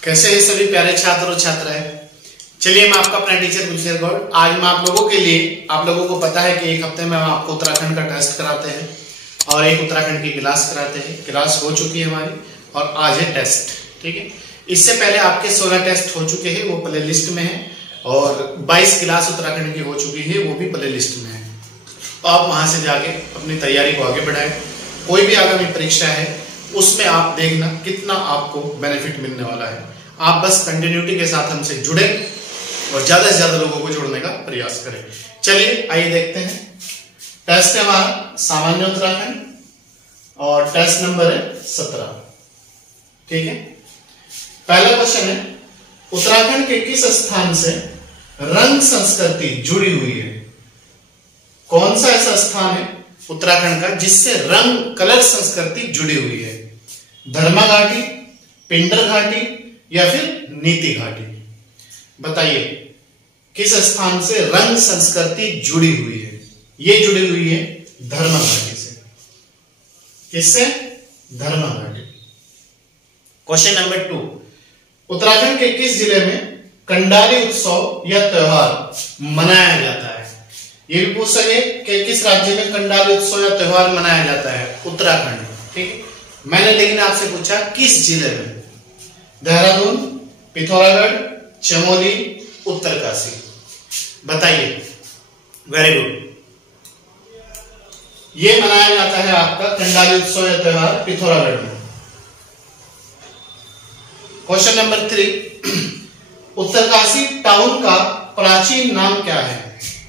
कैसे हैं सभी प्यारे छात्र और छात्राएं। चलिए, मैं आपका अपना टीचर गुलशेर गौड़। आज मैं आप लोगों के लिए, आप लोगों को पता है कि एक हफ्ते में हम आपको उत्तराखंड का टेस्ट कराते हैं और एक उत्तराखंड की क्लास कराते हैं। क्लास हो चुकी है हमारी और आज है टेस्ट। ठीक है, इससे पहले आपके 16 टेस्ट हो चुके हैं, वो प्ले लिस्ट में है, और 22 क्लास उत्तराखंड की हो चुकी है, वो भी प्ले लिस्ट में है। तो आप वहां से जाके अपनी तैयारी को आगे बढ़ाएं। कोई भी आगामी परीक्षा है उसमें आप देखना कितना आपको बेनिफिट मिलने वाला है। आप बस कंटिन्यूटी के साथ हमसे जुड़े और ज्यादा से ज्यादा लोगों को जोड़ने का प्रयास करें। चलिए आइए देखते हैं। टेस्ट है हमारा सामान्य उत्तराखंड और टेस्ट नंबर है 17। ठीक है, पहला क्वेश्चन है, उत्तराखंड के किस स्थान से रंग संस्कृति जुड़ी हुई है? कौन सा ऐसा स्थान है उत्तराखंड का जिससे रंग कलर संस्कृति जुड़ी हुई है? धर्मा घाटी, पिंडर घाटी या फिर नीति घाटी? बताइए किस स्थान से रंग संस्कृति जुड़ी हुई है? ये जुड़ी हुई है धर्मा घाटी से। किससे? धर्मा घाटी। क्वेश्चन नंबर 2, उत्तराखंड के किस जिले में कंडाली उत्सव या त्योहार मनाया जाता है? ये भी पूछ सके कि किस राज्य में कंडाली उत्सव या त्योहार मनाया जाता है? उत्तराखंड। ठीक है, मैंने लेकिन आपसे पूछा किस जिले में? देहरादून, पिथौरागढ़, चमोली, उत्तरकाशी। बताइए। Very good. ये मनाया जाता है आपका कंडाली उत्सव या त्योहार पिथौरागढ़ में। क्वेश्चन नंबर 3, उत्तरकाशी टाउन का प्राचीन नाम क्या है?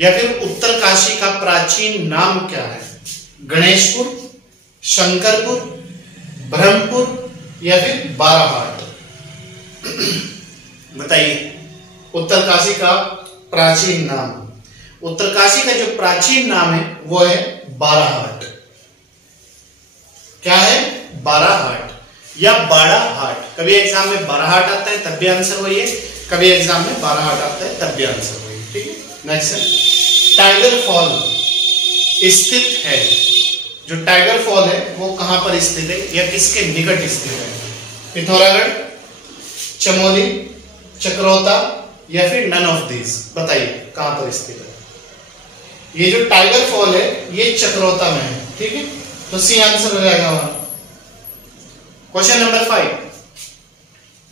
या फिर उत्तरकाशी का प्राचीन नाम क्या है? गणेशपुर, शंकरपुर, ब्रह्मपुर या फिर बाराहाट? बताइए उत्तरकाशी का प्राचीन नाम। उत्तरकाशी का जो प्राचीन नाम है वो है बाराहाट। क्या है? बाराहाट या बाड़ाहाट। कभी एग्जाम में बाराहाट आता है तब भी आंसर वही है, कभी एग्जाम में बाराहाट आता है तब भी आंसर वही है। ठीक है, नेक्स्ट है, टाइगर फॉल स्थित है। जो टाइगर फॉल है वो कहां पर स्थित है या किसके निकट स्थित है? पिथौरागढ़, चमोली, चक्रोता या फिर नन ऑफ दीज? बताइए कहां पर स्थित है? ये जो टाइगर फॉल है ये चक्रोता में है। ठीक है, तो सी आंसर हो जाएगा वहां। क्वेश्चन नंबर 5,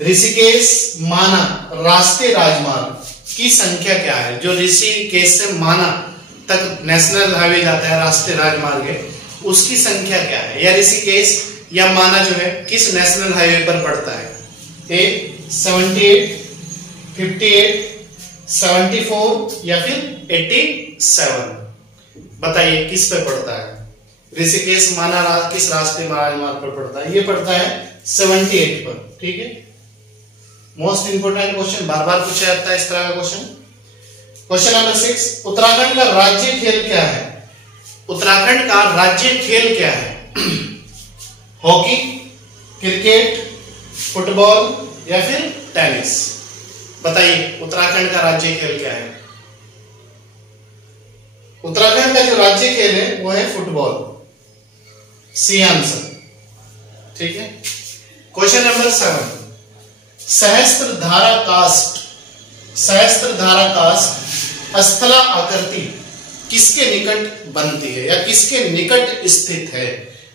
ऋषिकेश माना राष्ट्रीय राजमार्ग की संख्या क्या है? जो ऋषिकेश से माना तक नेशनल हाईवे जाता है, राष्ट्रीय राजमार्ग है, उसकी संख्या क्या है? या ऋषिकेश या माना जो है किस नेशनल हाईवे पर पड़ता है? ए 78, 58, 74 या फिर 87? बताइए किस पे पड़ता है? ऋषिकेश माना किस राष्ट्रीय राजमार्ग पर पड़ता है? ये पड़ता है 78 पर। ठीक है, मोस्ट इंपोर्टेंट क्वेश्चन, बार बार पूछा जाता है इस तरह का क्वेश्चन। क्वेश्चन नंबर 6, उत्तराखंड का राज्य खेल क्या है? उत्तराखंड का राज्य खेल क्या है? हॉकी, क्रिकेट, फुटबॉल या फिर टेनिस? बताइए उत्तराखंड का राज्य खेल क्या है? उत्तराखंड का जो राज्य खेल है वो है फुटबॉल। सी आंसर। ठीक है, क्वेश्चन नंबर 7, सहस्त्रधारा कास्ट स्थला आकृति किसके निकट बनती है या किसके निकट स्थित है?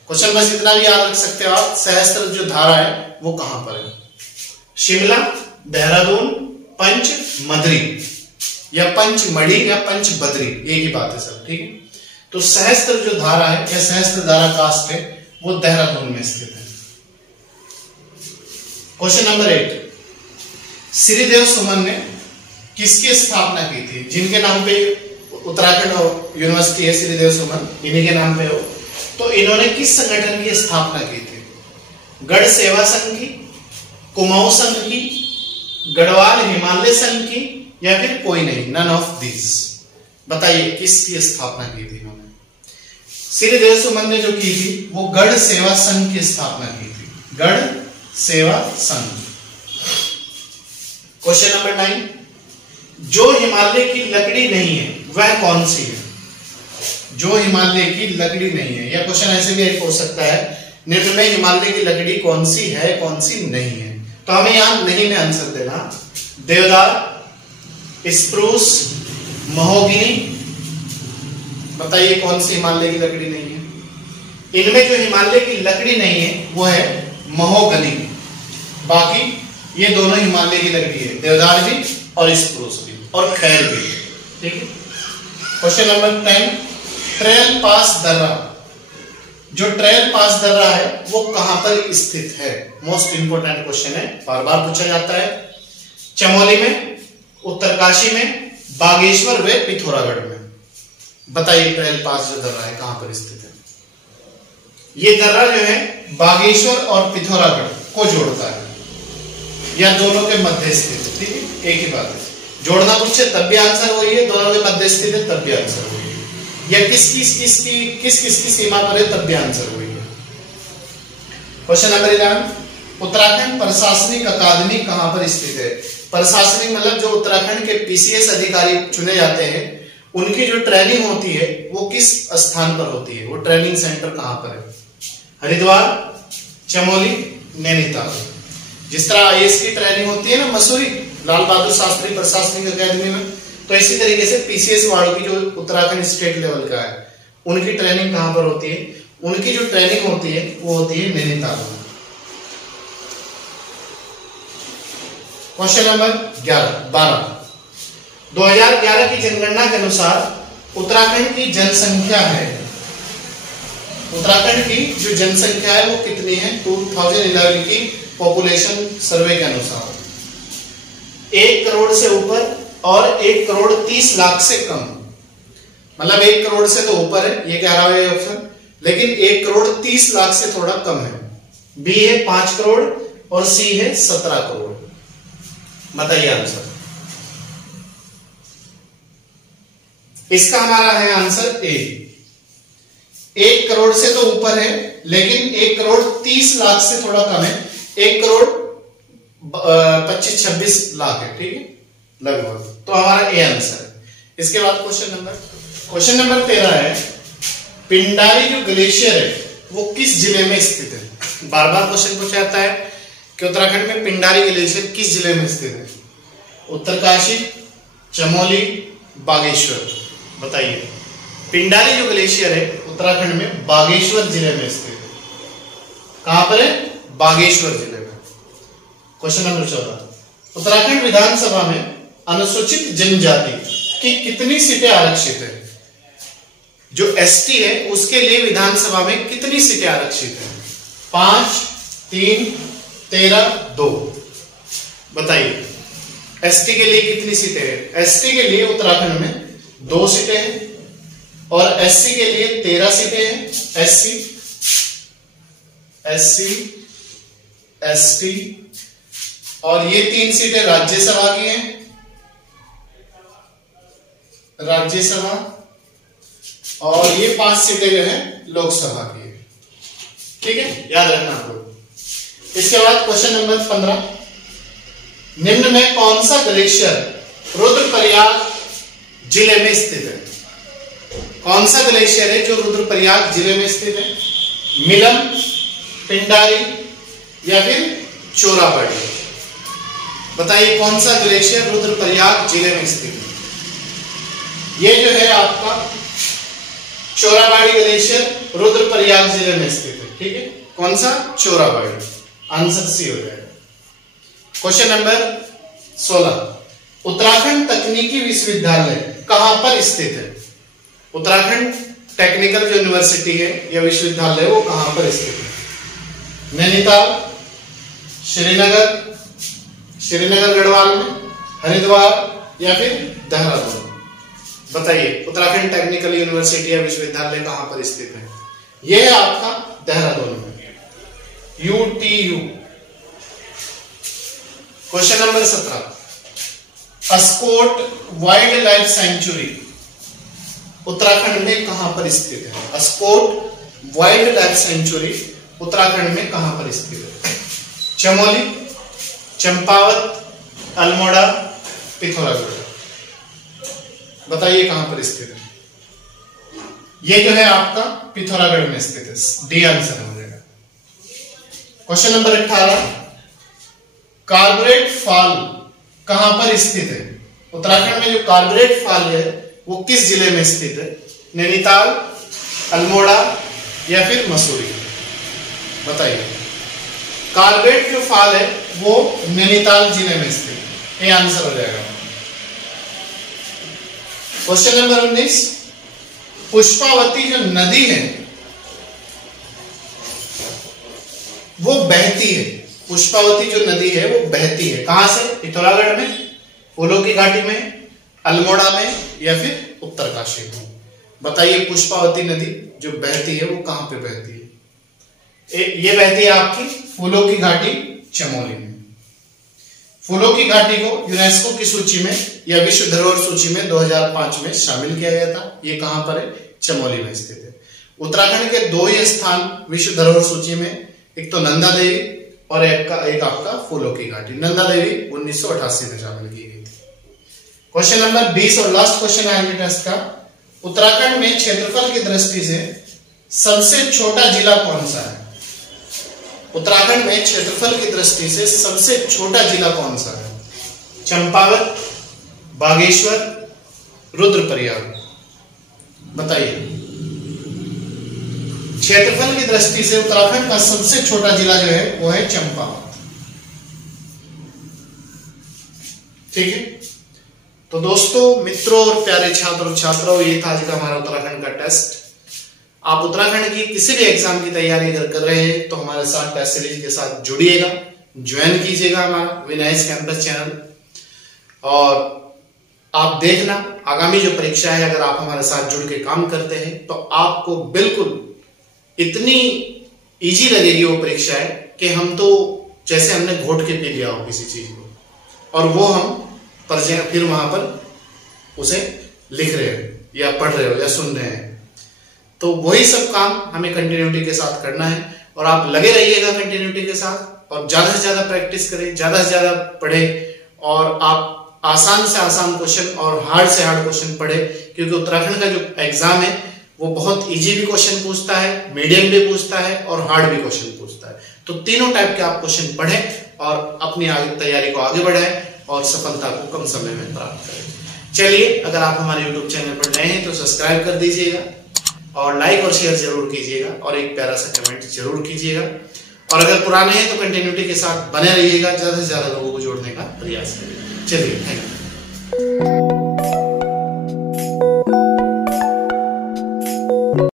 क्वेश्चन बस इतना भी याद रख सकते हो आप, सहस्त्र जो धारा है वो कहां पर है? शिमला, देहरादून, पंचमढ़ी या पंचमढ़ी या पंचबद्री, एक ही बात है सर। ठीक है, तो सहस्त्र जो धारा है या सहस्त्र धारा कास्ट है वो देहरादून में स्थित है। क्वेश्चन नंबर 8, श्रीदेव सुमन ने किसकी स्थापना की थी? जिनके नाम पे उत्तराखंड यूनिवर्सिटी है, श्रीदेव सुमन इन्हीं के नाम पे हो, तो इन्होंने किस संगठन की स्थापना की थी? गढ़ सेवा संघ की, कुमाऊं संघ की, गढ़वाल हिमालय संघ की या फिर कोई नहीं? None of this. बताइए किसकी स्थापना की थी इन्होंने? श्रीदेव सुमन ने जो की थी वो गढ़ सेवा संघ की स्थापना की थी। गढ़ सेवा संघ। क्वेश्चन नंबर 9, जो हिमालय की लकड़ी नहीं है वह कौन सी है? जो हिमालय की लकड़ी नहीं है, या क्वेश्चन ऐसे भी एक हो सकता है, निम्न में हिमालय की लकड़ी कौन सी है कौन सी नहीं है। तो हमें यहां नहीं में आंसर देना। देवदार, स्प्रूस, महोगनी, बताइए कौन सी हिमालय की लकड़ी नहीं है। इनमें जो हिमालय की लकड़ी नहीं है वो है महोगनी, बाकी ये दोनों हिमालय की लकड़ी है, देवदार भी और स्प्रूस भी और खैर भी। ठीक है। क्वेश्चन नंबर 10, ट्रेल पास दर्रा। जो ट्रेल पास दर्रा है वो कहां पर स्थित है? मोस्ट इंपोर्टेंट क्वेश्चन है, बार बार पूछा जाता है। चमोली में, उत्तरकाशी में, बागेश्वर व पिथौरागढ़ में। बताइए ट्रेल पास जो दर्रा है कहां पर स्थित है? ये दर्रा जो है बागेश्वर और पिथौरागढ़ को जोड़ता है, या दोनों के मध्य स्थित है। ठीक है, एक ही बात है। जोड़ना पूछे तब भी आंसर वही है, दोनों के मध्य स्थित है तब भी आंसर वही है, या किस किस की सीमा पर है तब भी आंसर वही है। क्वेश्चन नंबर 11, उत्तराखंड प्रशासनिक अकादमी कहां पर स्थित है? प्रशासनिक मतलब जो उत्तराखंड के पीसीएस अधिकारी चुने जाते हैं उनकी जो ट्रेनिंग होती है वो किस स्थान पर होती है? वो ट्रेनिंग सेंटर कहां पर है? हरिद्वार, चमोली, नैनीताल। जिस तरह आईएएस की ट्रेनिंग होती है ना मसूरी, लाल बहादुर शास्त्री प्रशासनिक अकादमी में, तो इसी तरीके से पीसीएस वालों की जो उत्तराखंड स्टेट लेवल का है उनकी ट्रेनिंग कहां पर होती है? उनकी जो ट्रेनिंग होती है वो होती है नैनीताल में। क्वेश्चन नंबर 12, 2011 की जनगणना के अनुसार उत्तराखंड की जनसंख्या है, उत्तराखंड की जो जनसंख्या है वो कितनी है? 2011 की पॉपुलेशन सर्वे के अनुसार 1 करोड़ से ऊपर और 1 करोड़ 30 लाख से कम। मतलब 1 करोड़ से तो ऊपर है, ये कह रहा है ऑप्शन, लेकिन 1 करोड़ 30 लाख से थोड़ा कम है। बी है 5 करोड़ और सी है 17 करोड़। बताइए आंसर। इसका हमारा है आंसर ए। 1 करोड़ से तो ऊपर है लेकिन 1 करोड़ 30 लाख से थोड़ा कम है, 1 करोड़ 25-26 लाख है। ठीक है, लगभग। तो हमारा ए आंसर है। इसके बाद क्वेश्चन नंबर 13 है, पिंडारी जो ग्लेशियर है वो किस जिले में स्थित है? बार बार क्वेश्चन पूछा जाता है कि उत्तराखंड में पिंडारी ग्लेशियर किस जिले में स्थित है? उत्तरकाशी, चमोली, बागेश्वर। बताइए। पिंडारी जो ग्लेशियर है उत्तराखंड में बागेश्वर जिले में स्थित है। कहां पर है? बागेश्वर जिले में। क्वेश्चन नंबर 14, उत्तराखंड विधानसभा में अनुसूचित जनजाति की कितनी सीटें आरक्षित है? जो एसटी है उसके लिए विधानसभा में कितनी सीटें आरक्षित है? 5, 3, 13, 2। बताइए एसटी के लिए कितनी सीटें हैं? एसटी के लिए उत्तराखंड में 2 सीटें हैं और एससी के लिए 13 सीटें हैं। एसटी और ये 3 सीटें राज्यसभा की हैं, राज्यसभा, और ये 5 सीटें जो है लोकसभा की है। ठीक है, याद रखना आप लोग। इसके बाद क्वेश्चन नंबर 15, निम्न में कौन सा ग्लेशियर रुद्रप्रयाग जिले में स्थित है? कौन सा ग्लेशियर है जो रुद्रप्रयाग जिले में स्थित है? मिलम, पिंडारी या फिर चोराबाड़ी? बताइए कौन सा ग्लेशियर रुद्रप्रयाग जिले में स्थित है? ये जो है आपका चोराबाड़ी ग्लेशियर रुद्रप्रयाग जिले में स्थित है। ठीक है, कौन सा? चोराबाड़ी। आंसर सी हो जाएगा। क्वेश्चन नंबर 16, उत्तराखंड तकनीकी विश्वविद्यालय कहां पर स्थित है? उत्तराखंड टेक्निकल जो यूनिवर्सिटी है या विश्वविद्यालय वो कहां पर स्थित है? नैनीताल, श्रीनगर गढ़वाल में, हरिद्वार या फिर देहरादून? बताइए उत्तराखंड टेक्निकल यूनिवर्सिटी या विश्वविद्यालय कहां पर स्थित है? यह है आपका देहरादून में, UTU। Question number 17, Askot wild life sanctuary Uttarakhand में कहां पर स्थित है? Askot wild life sanctuary Uttarakhand में कहां पर स्थित है? चमोली, चंपावत, अल्मोड़ा, पिथौरागढ़? बताइए कहां पर स्थित है? ये जो है आपका पिथौरागढ़ में स्थित है, डी आंसर हो जाएगा। क्वेश्चन नंबर 18, कार्बोरेट फॉल कहां पर स्थित है? उत्तराखंड में जो कार्बोरेट फॉल है वो किस जिले में स्थित है? नैनीताल, अल्मोड़ा या फिर मसूरी? बताइए। कार्बोरेट जो फॉल है वो नैनीताल जिले में स्थित है, ये आंसर हो जाएगा। क्वेश्चन नंबर 19, पुष्पावती जो नदी है वो बहती है। पुष्पावती जो नदी है वो बहती है कहां से? पिथौरागढ़ में, फूलों की घाटी में, अल्मोड़ा में या फिर उत्तरकाशी में? बताइए, पुष्पावती नदी जो बहती है वो कहां पे बहती है? ये बहती है आपकी फूलों की घाटी चमोली में। फूलों की घाटी को यूनेस्को की सूची में या विश्व धरोहर सूची में 2005 में शामिल किया गया था। ये कहां पर है? चमोली में स्थित है। उत्तराखंड के 2 ही स्थान विश्व धरोहर सूची में, एक तो नंदा देवी और एक आपका फूलों की घाटी। नंदा देवी 1988 में शामिल की गई थी। क्वेश्चन नंबर 20 और लास्ट क्वेश्चन है टेस्ट का, उत्तराखंड में क्षेत्रफल की दृष्टि से सबसे छोटा जिला कौन सा है? उत्तराखंड में क्षेत्रफल की दृष्टि से सबसे छोटा जिला कौन सा है? चंपावत, बागेश्वर, रुद्रप्रयाग? बताइए। क्षेत्रफल की दृष्टि से उत्तराखंड का सबसे छोटा जिला जो है वो है चंपावत। ठीक है, तो दोस्तों, मित्रों और प्यारे छात्र और छात्राओं, ये था आज का हमारा उत्तराखंड का टेस्ट। आप उत्तराखंड की किसी भी एग्जाम की तैयारी अगर कर रहे हैं तो हमारे साथ टेस्ट सीरीज के साथ जुड़िएगा, ज्वाइन कीजिएगा हमारा विनाइस कैंपस चैनल। और आप देखना, आगामी जो परीक्षा है अगर आप हमारे साथ जुड़ के काम करते हैं तो आपको बिल्कुल इतनी इजी लगेगी वो परीक्षा है कि हम तो जैसे हमने घोट के पी लिया हो किसी चीज को, और वो हम फिर वहां पर उसे लिख रहे हो या पढ़ रहे हो या सुन रहे हैं। तो वही सब काम हमें कंटिन्यूटी के साथ करना है, और आप लगे रहिएगा कंटिन्यूटी के साथ, और ज्यादा से ज्यादा प्रैक्टिस करें, ज्यादा से ज्यादा पढ़े, और आप आसान से आसान क्वेश्चन और हार्ड से हार्ड क्वेश्चन पढ़े, क्योंकि उत्तराखंड का जो एग्जाम है वो बहुत इजी भी क्वेश्चन पूछता है, मीडियम भी पूछता है और हार्ड भी क्वेश्चन पूछता है। तो तीनों टाइप के आप क्वेश्चन पढ़ें और अपनी तैयारी को आगे बढ़ाएं और सफलता को कम समय में प्राप्त करें। चलिए, अगर आप हमारे YouTube चैनल पर नए हैं तो सब्सक्राइब कर दीजिएगा और लाइक और शेयर जरूर कीजिएगा और एक प्यारा सा कमेंट जरूर कीजिएगा। और अगर पुराने हैं तो कंटिन्यूटी के साथ बने रहिएगा, ज्यादा से ज्यादा लोगों को जोड़ने का प्रयास करिए। चलिए, थैंक यू।